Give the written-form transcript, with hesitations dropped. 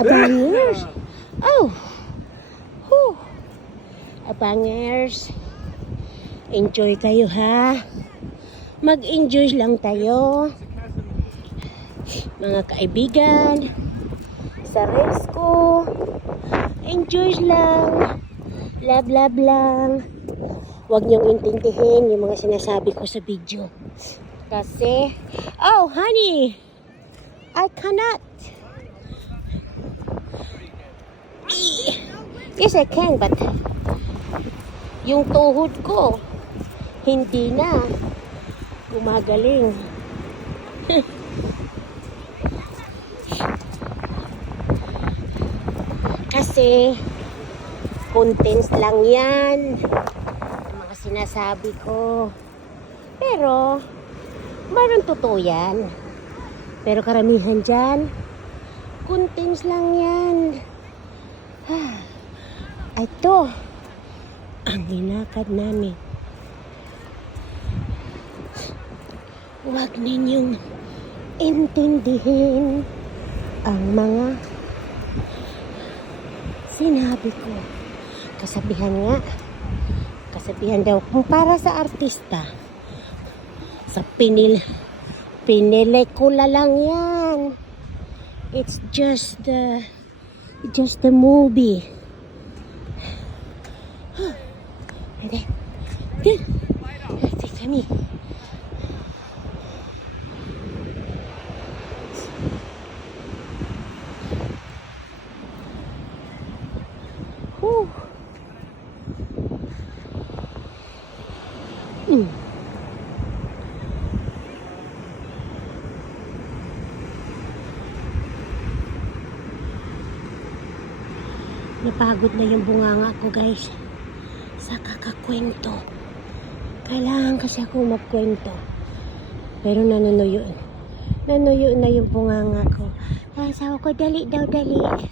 Abangers. Oh. Whew. Abangers. Enjoy kayo ha. Mag-enjoy lang tayo. Mga kaibigan. Sa race ko. Enjoy lang. Love, love lang. Huwag niyong intindihin yung mga sinasabi ko sa video. Kasi, oh honey, I cannot. Yes, I can, but yung tuhod ko, hindi na gumagaling. Kasi, contents lang yan. Ang mga sinasabi ko. Pero, mayroon totoo yan. Pero karamihan dyan, contents lang yan. Ito ang linakad namin. Huwag ninyong intindihin ang mga sinabi ko. Kasabihan daw kung para sa artista, sa pinelikula lang yan. It's just a movie. Good. Take me. Napagod na yung bunganga ko, guys, sa kakakwento. Kailangan kasi ako magkwento. Pero nanunuyo na yung bunganga ko. Sabi ko, dali daw, dali.